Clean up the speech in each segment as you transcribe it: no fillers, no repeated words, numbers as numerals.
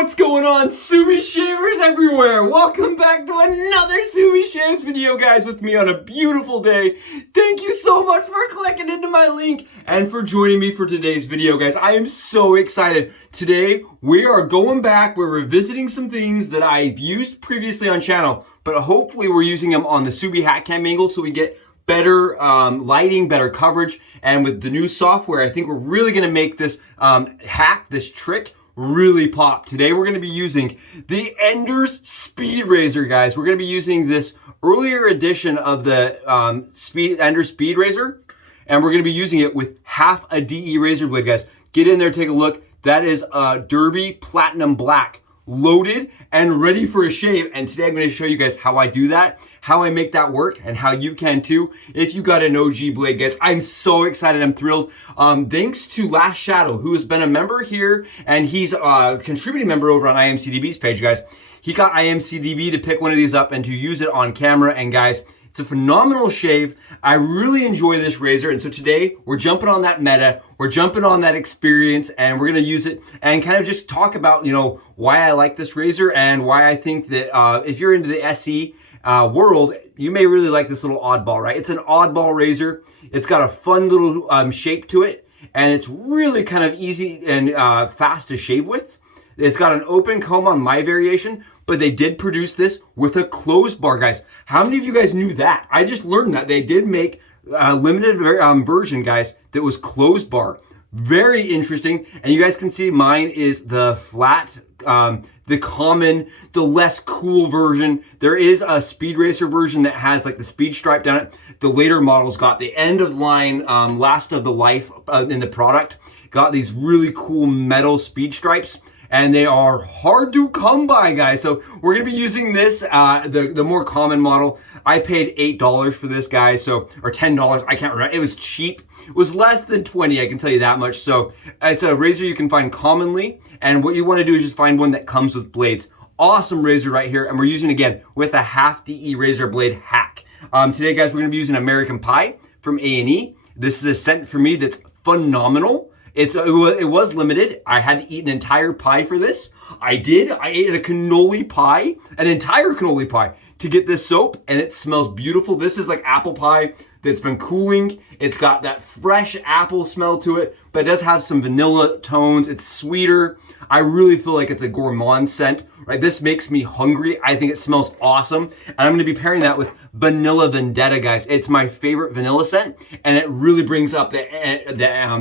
What's going on, Subi Shavers everywhere? Welcome back to another Subi Shaves video, guys, with me on a beautiful day. Thank you so much for clicking into my link and for joining me for today's video, guys. I am so excited. Today, we are going back. We're revisiting some things that I've used previously on channel, but hopefully we're using them on the Subi hat cam angle so we get better lighting, better coverage, and with the new software, I think we're really gonna make this hack, this trick, really pop. Today we're going to be using the Ender's Speed Razor, guys. We're going to be using this earlier edition of the Ender Speed Razor, and we're going to be using it with half a DE razor blade, guys. Get in there, take a look. That is Derby Platinum Black, loaded and ready for a shave. And today I'm going to show you guys how I do that, how I make that work, and how you can too if you got an OG blade, guys. I'm so excited. I'm thrilled. Thanks to Lone Shadow, who has been a member here, and he's a contributing member over on IAMCDB's page, guys. He got IAMCDB to pick one of these up and to use it on camera. And guys, it's a phenomenal shave. I really enjoy this razor. And so today we're jumping on that meta, we're jumping on that experience, and we're gonna use it and kind of just talk about, you know, why I like this razor and why I think that if you're into the SE world, you may really like this little oddball, right? It's an oddball razor. It's got a fun little shape to it, and it's really kind of easy and fast to shave with. It's got an open comb on my variation, but they did produce this with a closed bar, guys. How many of you guys knew that? I just learned that they did make a limited version, guys, that was closed bar. Very interesting. And you guys can see mine is the flat, the common, the less cool version. There is a Speed Racer version that has like the speed stripe down it. The later models got the end of line, last of the life in the product, got these really cool metal speed stripes. And they are hard to come by, guys. So we're gonna be using this, the more common model. I paid $8 for this, guys, so, or $10, I can't remember. It was cheap. It was less than 20, I can tell you that much. So it's a razor you can find commonly, and what you wanna do is just find one that comes with blades. Awesome razor right here, and we're using, again, with a half DE razor blade hack. Today, guys, we're gonna be using American Pie from A&E. This is a scent for me that's phenomenal. It was limited. I had to eat an entire pie for this. I did. I ate a cannoli pie, an entire cannoli pie, to get this soap, and it smells beautiful. This is like apple pie that's been cooling. It's got that fresh apple smell to it, but it does have some vanilla tones. It's sweeter. I really feel like it's a gourmand scent, right? This makes me hungry. I think it smells awesome. And I'm gonna be pairing that with Vanilla Vendetta, guys. It's my favorite vanilla scent, and it really brings up the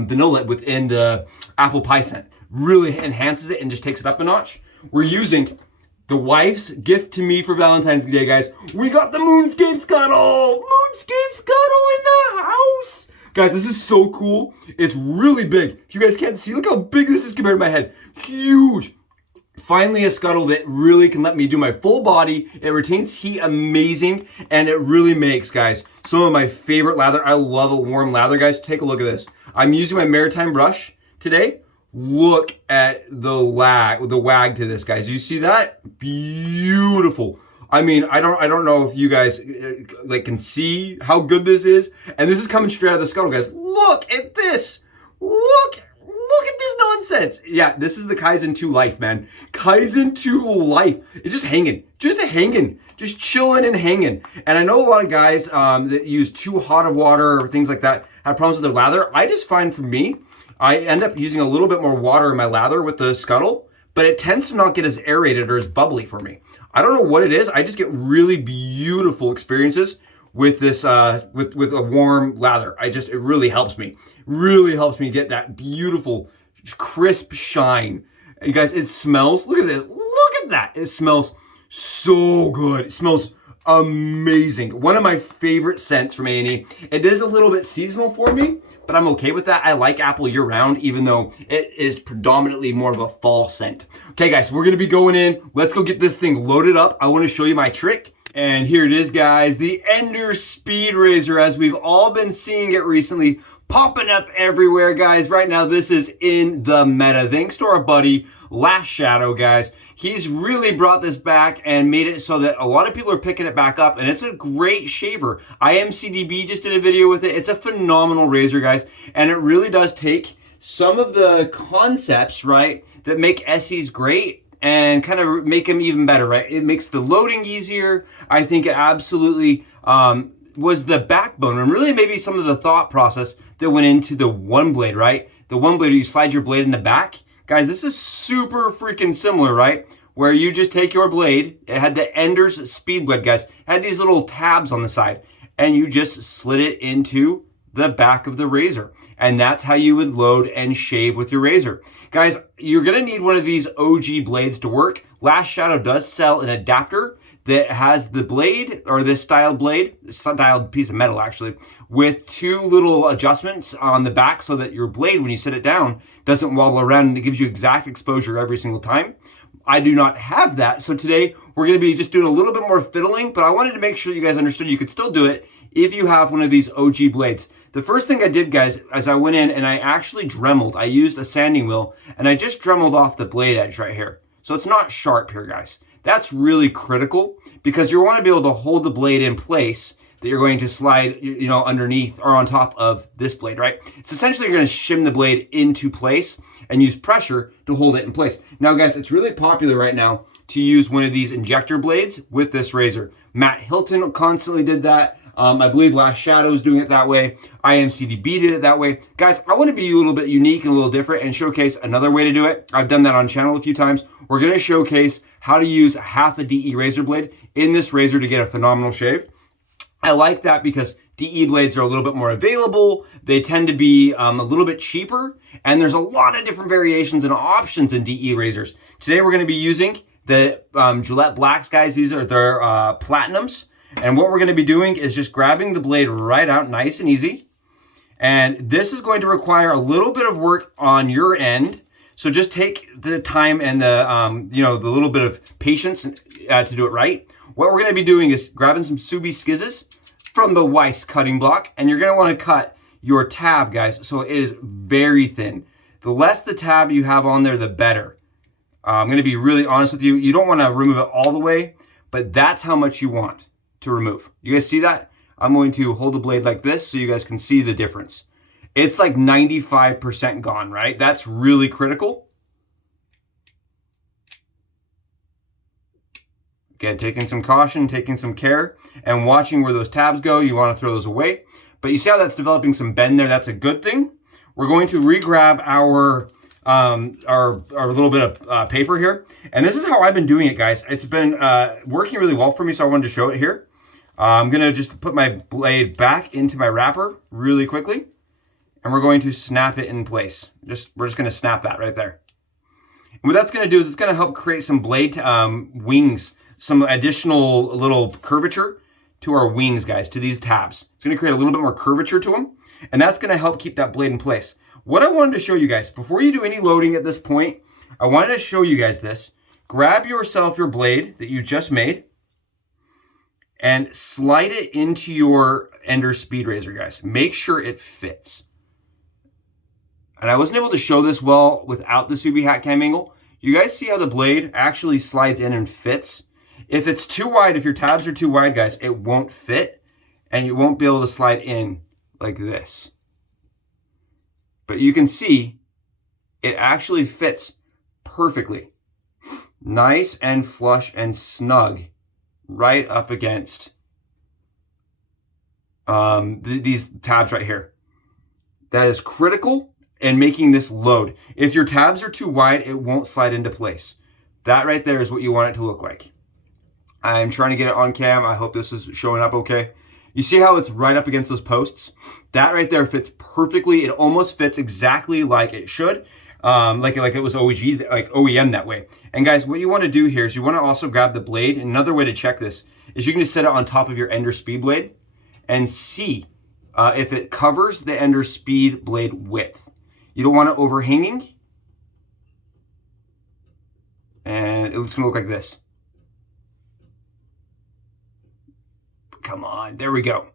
vanilla within the apple pie scent. Really enhances it and just takes it up a notch. We're using the wife's gift to me for Valentine's Day, guys. We got the Moonscape Scuttle! Moonscape Scuttle in the house! Guys, this is so cool. It's really big. If you guys can't see, look how big this is compared to my head. Huge. Finally, a scuttle that really can let me do my full body. It retains heat amazing, and it really makes, guys, some of my favorite lather. I love a warm lather, guys. Take a look at this. I'm using my Maritime brush today. Look at the wag to this, guys. You see that? Beautiful. I mean, I don't know if you guys like can see how good this is. And this is coming straight out of the scuttle, guys. Look at this. Look at this nonsense. Yeah, this is the Kaizen 2 life, man. Kaizen 2 life. It's just hanging, just chilling and hanging. And I know a lot of guys that use too hot of water or things like that have problems with their lather. I just find for me, I end up using a little bit more water in my lather with the scuttle, but it tends to not get as aerated or as bubbly for me. I don't know what it is. I just get really beautiful experiences with this, with a warm lather. It really helps me. Really helps me get that beautiful, crisp shine. You guys, it smells, look at this. Look at that. It smells so good. It smells amazing. One of my favorite scents from A&E. It is a little bit seasonal for me, but I'm okay with that. I like apple year round, even though it is predominantly more of a fall scent. Okay, guys, we're gonna be going in. Let's go get this thing loaded up. I wanna show you my trick. And here it is, guys, the Ender Speed Razor, as we've all been seeing it recently, popping up everywhere, guys. Right now, this is in the meta. Thanks to our buddy, Lone Shadow, guys. He's really brought this back and made it so that a lot of people are picking it back up, and it's a great shaver. IAMCDB just did a video with it. It's a phenomenal razor, guys, and it really does take some of the concepts, right, that make SEs great and kind of make them even better, right? It makes the loading easier. I think it absolutely was the backbone and really maybe some of the thought process that went into the one blade, right? The one blade, you slide your blade in the back. Guys, this is super freaking similar, right? Where you just take your blade, it had the Ender's speed blade, guys. It had these little tabs on the side, and you just slid it into the back of the razor. And that's how you would load and shave with your razor. Guys, you're gonna need one of these OG blades to work. Last Shadow does sell an adapter that has the blade, or this styled blade, styled piece of metal actually, with two little adjustments on the back so that your blade, when you set it down, doesn't wobble around and it gives you exact exposure every single time. I do not have that, so today we're gonna be just doing a little bit more fiddling, but I wanted to make sure you guys understood you could still do it if you have one of these OG blades. The first thing I did, guys, as I went in and I actually dremeled, I used a sanding wheel and I just dremeled off the blade edge right here. So it's not sharp here, guys. That's really critical because you want to be able to hold the blade in place that you're going to slide, underneath or on top of this blade, right? It's essentially you're going to shim the blade into place and use pressure to hold it in place. Now, guys, it's really popular right now to use one of these injector blades with this razor. Matt Hilton constantly did that. I believe Last Shadow is doing it that way. IAMCDB did it that way. Guys, I want to be a little bit unique and a little different and showcase another way to do it. I've done that on channel a few times. We're going to showcase how to use half a DE razor blade in this razor to get a phenomenal shave. I like that because DE blades are a little bit more available. They tend to be a little bit cheaper, and there's a lot of different variations and options in DE razors. Today we're going to be using the Gillette Blacks, guys. These are their Platinums. And what we're going to be doing is just grabbing the blade right out nice and easy. And this is going to require a little bit of work on your end. So just take the time and the little bit of patience to do it right. What we're going to be doing is grabbing some Subi skizzes from the Weiss cutting block. And you're going to want to cut your tab, guys, so it is very thin. The less the tab you have on there, the better. I'm going to be really honest with you. You don't want to remove it all the way, but that's how much you want to remove. You guys see that? I'm going to hold the blade like this so you guys can see the difference. It's like 95% gone, right? That's really critical. Again, taking some caution, taking some care, and watching where those tabs go. You want to throw those away. But you see how that's developing some bend there? That's a good thing. We're going to re-grab our little bit of paper here. And this is how I've been doing it, guys. It's been working really well for me, so I wanted to show it here. I'm going to just put my blade back into my wrapper really quickly, and we're going to snap it in place. We're just going to snap that right there. And what that's going to do is it's going to help create some blade wings, some additional little curvature to our wings, guys, to these tabs. It's going to create a little bit more curvature to them, and that's going to help keep that blade in place. What I wanted to show you guys, before you do any loading at this point, I wanted to show you guys this. Grab yourself your blade that you just made and slide it into your Ender speed razor, guys. Make sure it fits. And I wasn't able to show this well without the Subi hat cam angle. You guys see how the blade actually slides in and fits? If it's too wide, if your tabs are too wide, guys, it won't fit and you won't be able to slide in like this. But you can see it actually fits perfectly. Nice and flush and snug right up against these tabs right here. That is critical in making this load. If your tabs are too wide, it won't slide into place. That right there is what you want it to look like. I'm trying to get it on cam. I hope this is showing up okay. You see how it's right up against those posts? That right there fits perfectly. It almost fits exactly like it should. Like it was OEG, like OEM that way. And guys, what you want to do here is you want to also grab the blade. Another way to check this is you can just set it on top of your Ender speed blade and see if it covers the Ender speed blade width. You don't want it overhanging. And it's going to look like this. Come on, there we go.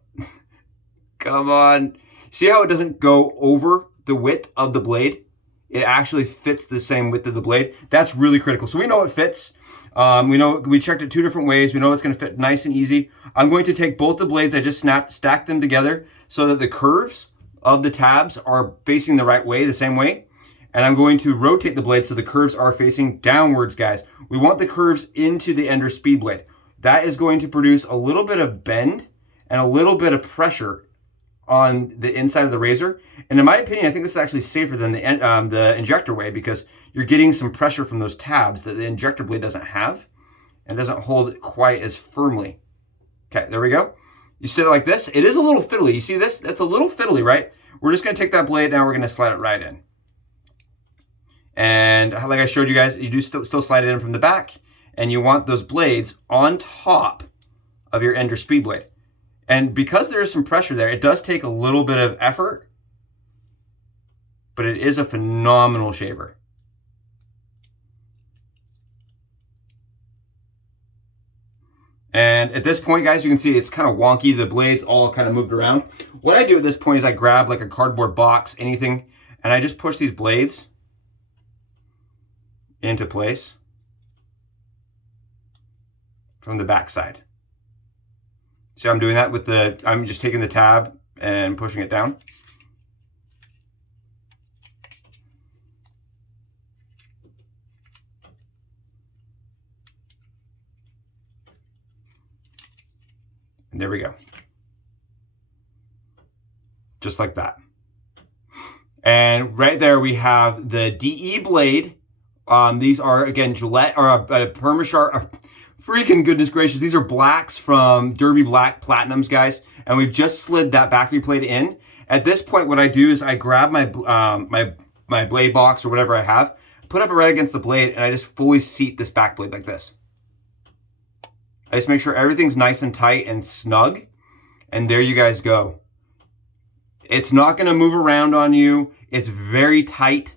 Come on. See how it doesn't go over the width of the blade? It actually fits the same width of the blade. That's really critical. So we know it fits. We checked it two different ways. We know it's going to fit nice and easy. I'm going to take both the blades. I just stacked them together so that the curves of the tabs are facing the right way, the same way. And I'm going to rotate the blade so the curves are facing downwards, guys. We want the curves into the ender speed blade. That is going to produce a little bit of bend and a little bit of pressure on the inside of the razor. And in my opinion, I think this is actually safer than the injector way, because you're getting some pressure from those tabs that the injector blade doesn't have and doesn't hold it quite as firmly. Okay, there we go. You sit it like this. It is a little fiddly. You see this? That's a little fiddly, right? We're just going to take that blade. Now we're going to slide it right in. And like I showed you guys, you do still slide it in from the back. And you want those blades on top of your ender speed blade. And because there is some pressure there, it does take a little bit of effort, but it is a phenomenal shaver. And at this point, guys, you can see it's kind of wonky. The blades all kind of moved around. What I do at this point is I grab like a cardboard box, anything, and I just push these blades into place from the back side. So I'm doing that with I'm just taking the tab and pushing it down. And there we go. Just like that. And right there we have the DE blade. These are, again, Gillette or Permasharp. Freaking goodness gracious. These are blacks from Derby Black Platinums, guys. And we've just slid that battery plate in. At this point, what I do is I grab my my blade box or whatever I have, put it right against the blade, and I just fully seat this back blade like this. I just make sure everything's nice and tight and snug. And there you guys go. It's not going to move around on you. It's very tight.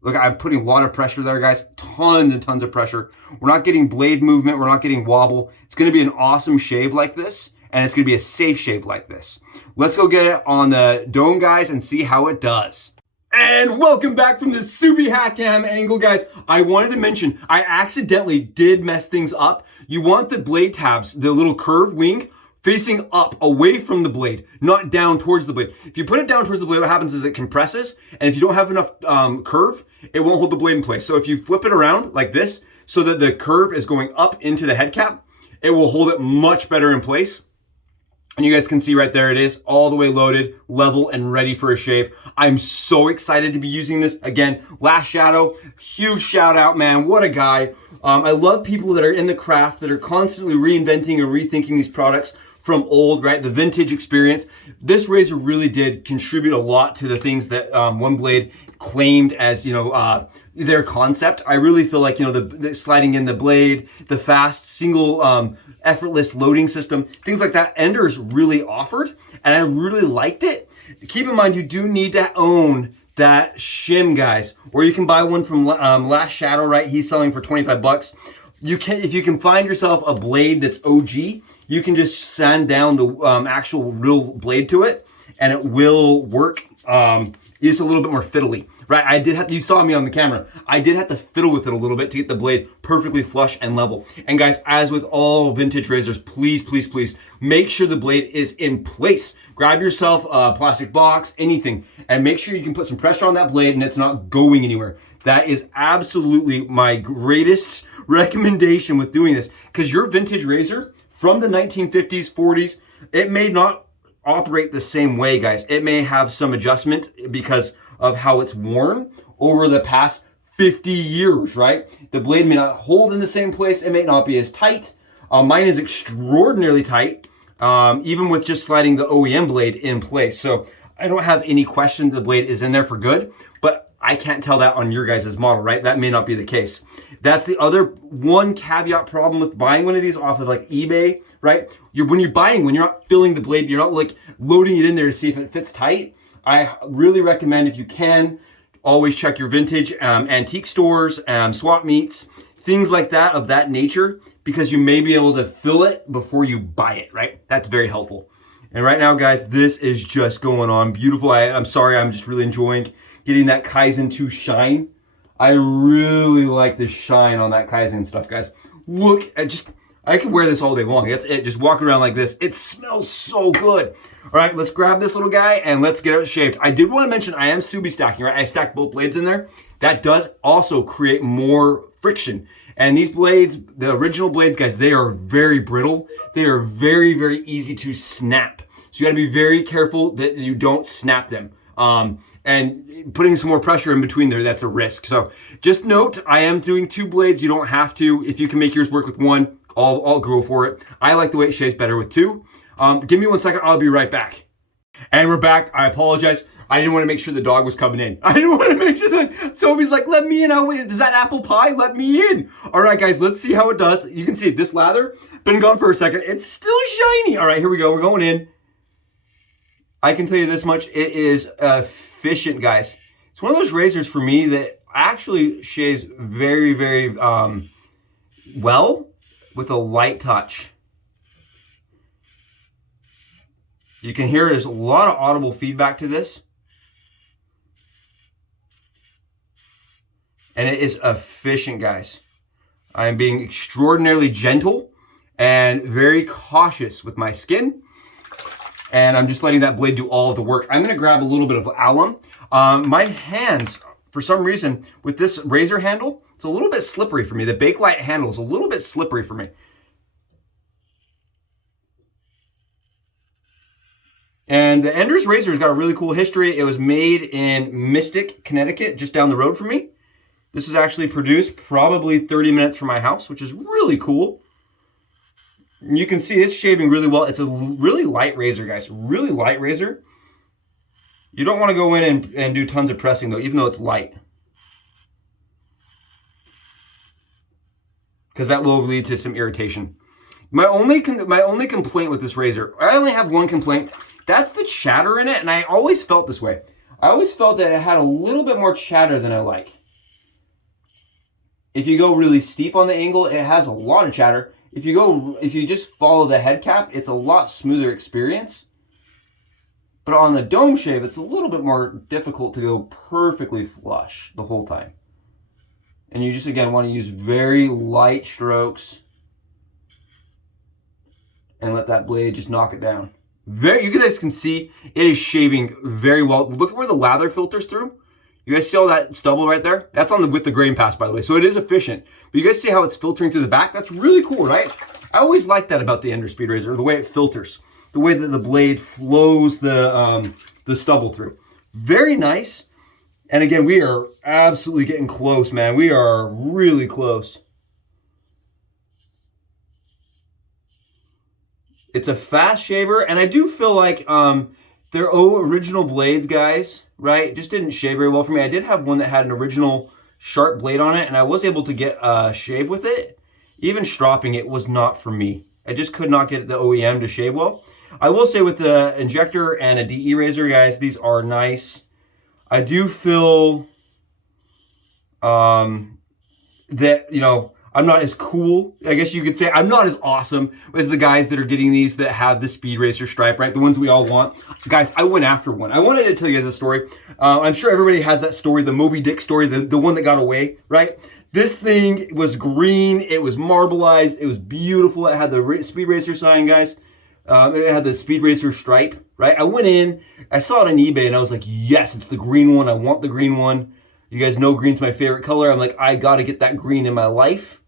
Look, I'm putting a lot of pressure there, guys. Tons and tons of pressure. We're not getting blade movement. We're not getting wobble. It's going to be an awesome shave like this, and it's going to be a safe shave like this. Let's go get it on the dome, guys, and see how it does. And welcome back from the Subi Hack Cam angle, guys. I wanted to mention, I accidentally did mess things up. You want the blade tabs, the little curve wing, facing up, away from the blade, not down towards the blade. If you put it down towards the blade, what happens is it compresses, and if you don't have enough curve, it won't hold the blade in place. So if you flip it around like this, so that the curve is going up into the head cap, it will hold it much better in place. And you guys can see right there, it is all the way loaded, level, and ready for a shave. I'm so excited to be using this. Again, Last Shadow, huge shout out, man. What a guy. I love people that are in the craft, that are constantly reinventing and rethinking these products from old, right? The vintage experience. This razor really did contribute a lot to the things that One Blade claimed as, their concept. I really feel like, the sliding in the blade, the fast single effortless loading system, things like that, Ender's really offered, and I really liked it. Keep in mind, you do need to own that shim, guys, or you can buy one from Last Shadow, right? He's selling for 25 bucks. If you can find yourself a blade that's OG, you can just sand down the actual real blade to it, and it will work. It's a little bit more fiddly, right? You saw me on the camera. I did have to fiddle with it a little bit to get the blade perfectly flush and level. And guys, as with all vintage razors, please, please, please make sure the blade is in place. Grab yourself a plastic box, anything, and make sure you can put some pressure on that blade and it's not going anywhere. That is absolutely my greatest recommendation with doing this, because your vintage razor from the 1950s, 40s, it may not operate the same way, guys. It may have some adjustment because of how it's worn over the past 50 years, right? The blade may not hold in the same place. It may not be as tight. Mine is extraordinarily tight, even with just sliding the OEM blade in place. So I don't have any question the blade is in there for good, but I can't tell that on your guys' model, right? That may not be the case. That's the other one caveat problem with buying one of these off of like eBay, right? When you're not filling the blade, you're not like loading it in there to see if it fits tight. I really recommend, if you can, always check your vintage antique stores, swap meets, things like that of that nature, because you may be able to fill it before you buy it, right? That's very helpful. And right now, guys, this is just going on beautiful. I'm sorry, I'm just really enjoying getting that Kaizen 2 shine. I really like the shine on that Kaizen stuff, guys. Look at I could wear this all day long. That's it. Just walk around like this. It smells so good. All right, let's grab this little guy and let's get it shaved. I did want to mention I am Subi stacking, right? I stacked both blades in there. That does also create more friction. And these blades, the original blades, guys, they are very brittle. They are very, very easy to snap. So you gotta be very careful that you don't snap them. And putting some more pressure in between there, that's a risk. So just note, I am doing 2 blades. You don't have to. If you can make yours work with 1, I'll go for it. I like the way it shaves better with 2. Give me 1 second, I'll be right back. And we're back. I apologize. I didn't want to make sure the dog was coming in. I didn't want to make sure that Toby's like, let me in. Does that apple pie? Let me in. All right, guys, let's see how it does. You can see this lather, been gone for a second. It's still shiny. All right, here we go. We're going in. I can tell you this much. It is efficient, guys. It's one of those razors for me that actually shaves very, very well with a light touch. You can hear there's a lot of audible feedback to this. And it is efficient, guys. I am being extraordinarily gentle and very cautious with my skin. And I'm just letting that blade do all of the work. I'm gonna grab a little bit of alum. My hands, for some reason, with this razor handle, it's a little bit slippery for me. The Bakelite handle is a little bit slippery for me. And the Ender's razor's got a really cool history. It was made in Mystic, Connecticut, just down the road from me. This is actually produced probably 30 minutes from my house, which is really cool. And you can see it's shaving really well. It's a really light razor, guys. Really light razor. You don't want to go in and do tons of pressing, though, even though it's light. Because that will lead to some irritation. My only complaint with this razor, I only have one complaint. That's the chatter in it, and I always felt this way. I always felt that it had a little bit more chatter than I like. If you go really steep on the angle, it has a lot of chatter. If you just follow the head cap, it's a lot smoother experience. But on the dome shave, it's a little bit more difficult to go perfectly flush the whole time. And you just, again, want to use very light strokes and let that blade just knock it down. You guys can see it is shaving very well. Look at where the lather filters through. You guys see all that stubble right there? That's on with the grain pass, by the way. So it is efficient. But you guys see how it's filtering through the back? That's really cool, right? I always like that about the Ender Speed Razor, the way it filters, the way that the blade flows the stubble through. Very nice. And again, we are absolutely getting close, man. We are really close. It's a fast shaver, and I do feel like their original blades, guys, right, just didn't shave very well for me. I did have one that had an original sharp blade on it, and I was able to get a shave with it. Even stropping it was not for me. I just could not get the OEM to shave well. I will say with the injector and a DE razor, guys, these are nice. I do feel that, you know, I'm not as cool, I guess you could say. I'm not as awesome as the guys that are getting these that have the Speed Racer stripe, right? The ones we all want. Guys, I went after one. I wanted to tell you guys a story. I'm sure everybody has that story, the Moby Dick story, the one that got away, right? This thing was green. It was marbleized. It was beautiful. It had the Speed Racer sign, guys. It had the Speed Racer stripe, right? I went in, I saw it on eBay, and I was like, yes, it's the green one. I want the green one. You guys know green's my favorite color. I'm like, I got to get that green in my life.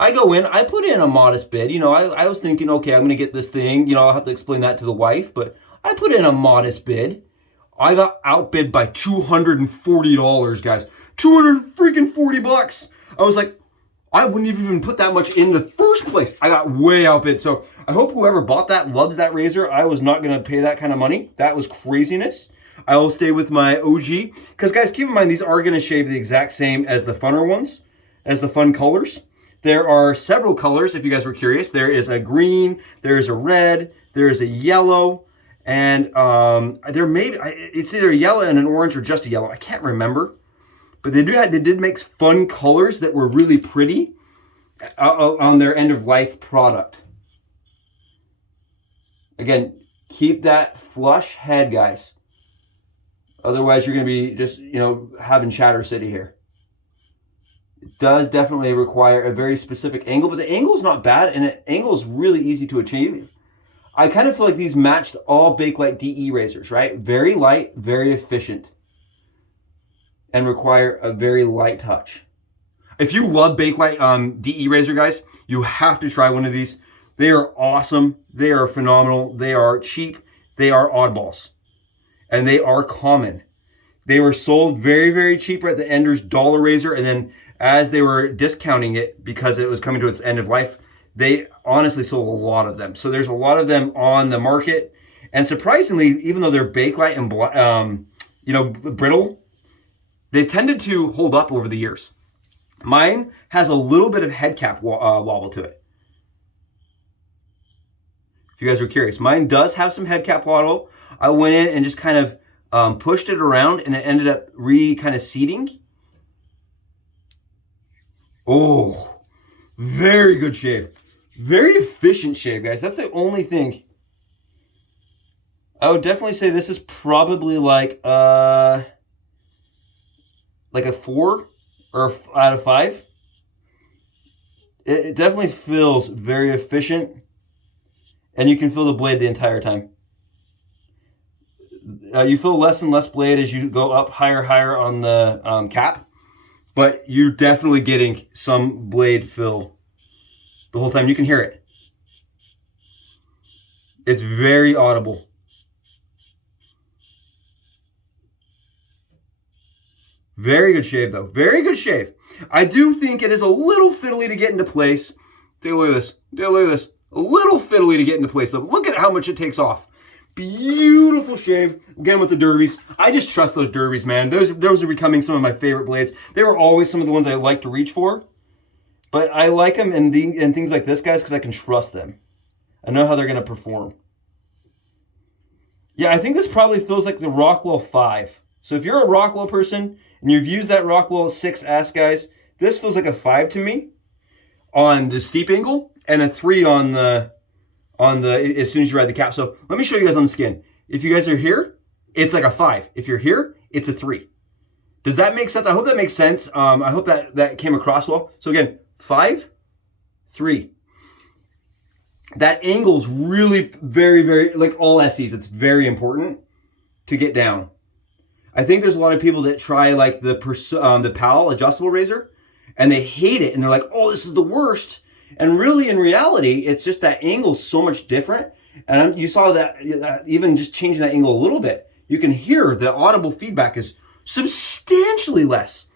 I go in, I put in a modest bid. You know, I was thinking, okay, I'm going to get this thing. You know, I'll have to explain that to the wife, but I put in a modest bid. I got outbid by $240, guys. $240. I was like, I wouldn't have even put that much in the first place. I got way outbid. So I hope whoever bought that loves that razor. I was not going to pay that kind of money. That was craziness. I will stay with my OG. Because, guys, keep in mind, these are going to shave the exact same as the funner ones, as the fun colors. There are several colors, if you guys were curious. There is a green, there is a red, there is a yellow, and it's either a yellow and an orange or just a yellow. I can't remember. But they did make fun colors that were really pretty on their end-of-life product. Again, keep that flush head, guys. Otherwise, you're going to be just, you know, having chatter city here. It does definitely require a very specific angle, but the angle is not bad, and the angle is really easy to achieve. I kind of feel like these matched all Bakelite DE razors, right? Very light, very efficient, and require a very light touch. If you love Bakelite DE razor, guys, you have to try one of these. They are awesome. They are phenomenal. They are cheap. They are oddballs. And they are common. They were sold very, very cheap at the Ender's Dollar Razor, and then as they were discounting it because it was coming to its end of life, they honestly sold a lot of them. So there's a lot of them on the market. And surprisingly, even though they're Bakelite and brittle, they tended to hold up over the years. Mine has a little bit of head cap wobble to it. If you guys are curious, mine does have some head cap wobble. I went in and just kind of pushed it around, and it ended up kind of seating. Oh, very good shave. Very efficient shave, guys. That's the only thing. I would definitely say this is probably like a 4 or out of 5. It definitely feels very efficient, and you can feel the blade the entire time. You feel less and less blade as you go up higher on the cap, but you're definitely getting some blade fill the whole time. You can hear it. It's very audible. Very good shave, though. Very good shave. I do think it is a little fiddly to get into place. Take a look at this. Take a look at this. A little fiddly to get into place, though. Look at how much it takes off. Beautiful shave. Again with the derbies. I just trust those derbies, man. Those are becoming some of my favorite blades. They were always some of the ones I like to reach for. But I like them in things like this, guys, because I can trust them. I know how they're going to perform. Yeah, I think this probably feels like the Rockwell 5. So if you're a Rockwell person and you've used that Rockwell 6S, guys, this feels like a 5 to me on the steep angle, and a 3 on the as soon as you ride the cap. So let me show you guys on the skin. If you guys are here, it's like a 5. If you're here, it's a 3. Does that make sense? I hope that makes sense. I hope that came across well. So again, 5, 3. That angle's really very, very, like all SEs, it's very important to get down. I think there's a lot of people that try like the PAL adjustable razor, and they hate it, and they're like, oh, this is the worst. And really, in reality, it's just that angle's so much different. And you saw that even just changing that angle a little bit, you can hear the audible feedback is substantially less.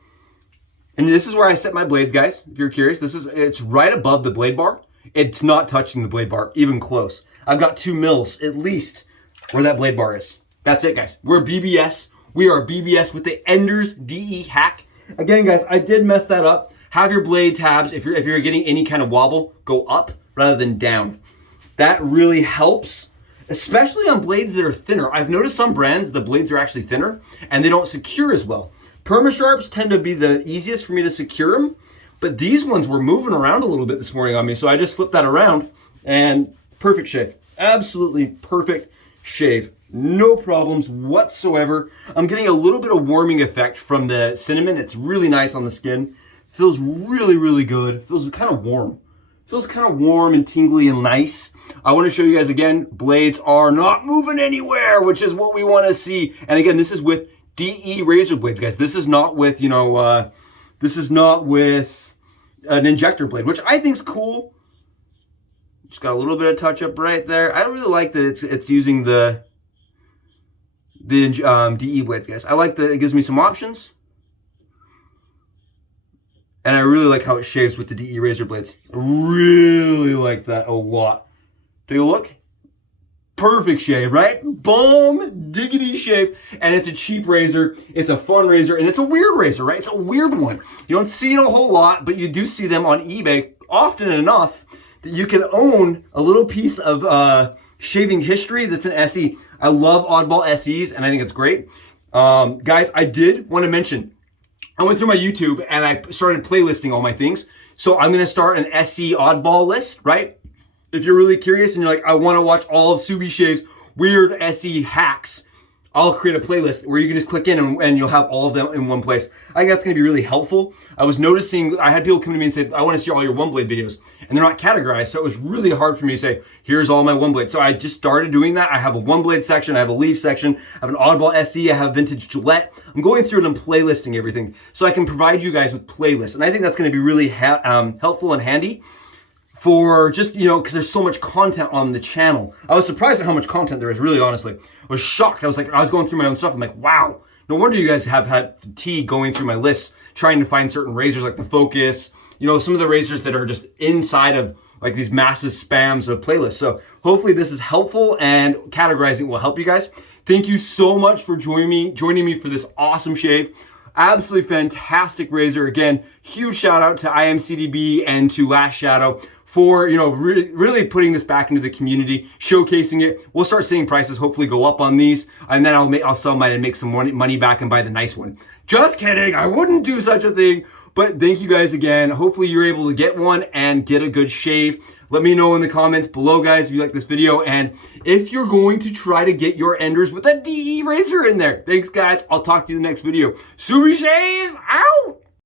And this is where I set my blades, guys. If you're curious, it's right above the blade bar. It's not touching the blade bar, even close. I've got 2 mils at least where that blade bar is. That's it, guys. We're BBS. We are BBS with the Ender's DE hack. Again, guys, I did mess that up. Have your blade tabs, if you're getting any kind of wobble, go up rather than down. That really helps, especially on blades that are thinner. I've noticed some brands, the blades are actually thinner and they don't secure as well. Perma-Sharps tend to be the easiest for me to secure them, but these ones were moving around a little bit this morning on me, so I just flipped that around and perfect shave. Absolutely perfect shave. No problems whatsoever. I'm getting a little bit of warming effect from the cinnamon. It's really nice on the skin. Feels really, really good. Feels kind of warm. Feels kind of warm and tingly and nice. I want to show you guys again, blades are not moving anywhere, which is what we want to see. And again, this is with DE razor blades, guys. This is not with, this is not with an injector blade, which I think is cool. Just got a little bit of touch up right there. I don't really like that it's using the DE blades, guys. I like that it gives me some options. And I really like how it shaves with the DE razor blades. I really like that a lot. Take a look. Perfect shave, right? Boom, diggity shave. And it's a cheap razor. It's a fun razor. And it's a weird razor, right? It's a weird one. You don't see it a whole lot, but you do see them on eBay often enough that you can own a little piece of shaving history that's an SE. I love oddball SEs, and I think it's great. Guys, I did want to mention, I went through my YouTube and I started playlisting all my things. So I'm going to start an SE oddball list, right? If you're really curious and you're like, I want to watch all of Subie Shave's weird SE hacks, I'll create a playlist where you can just click in and you'll have all of them in one place. I think that's gonna be really helpful. I was noticing, I had people come to me and say, I wanna see all your one blade videos, and they're not categorized, so it was really hard for me to say, here's all my one blade. So I just started doing that. I have a one blade section, I have a leaf section, I have an ODDBALL SE, I have vintage Gillette. I'm going through it and playlisting everything so I can provide you guys with playlists. And I think that's gonna be really helpful and handy for just, because there's so much content on the channel. I was surprised at how much content there is, really honestly. I was shocked. I was going through my own stuff. I'm like, wow, no wonder you guys have had fatigue going through my lists, trying to find certain razors like the Focus, some of the razors that are just inside of like these massive spams of playlists. So hopefully this is helpful and categorizing will help you guys. Thank you so much for joining me for this awesome shave. Absolutely fantastic razor. Again, huge shout out to IAMCDB and to Lone Shadow for really putting this back into the community, showcasing it. We'll start seeing prices hopefully go up on these, and then I'll sell mine and make some money back and buy the nice one. Just kidding, I wouldn't do such a thing. But thank you guys again. Hopefully you're able to get one and get a good shave. Let me know in the comments below, guys, if you like this video and if you're going to try to get your enders with a DE razor in there. Thanks, guys. I'll talk to you in the next video. Subi Shaves out!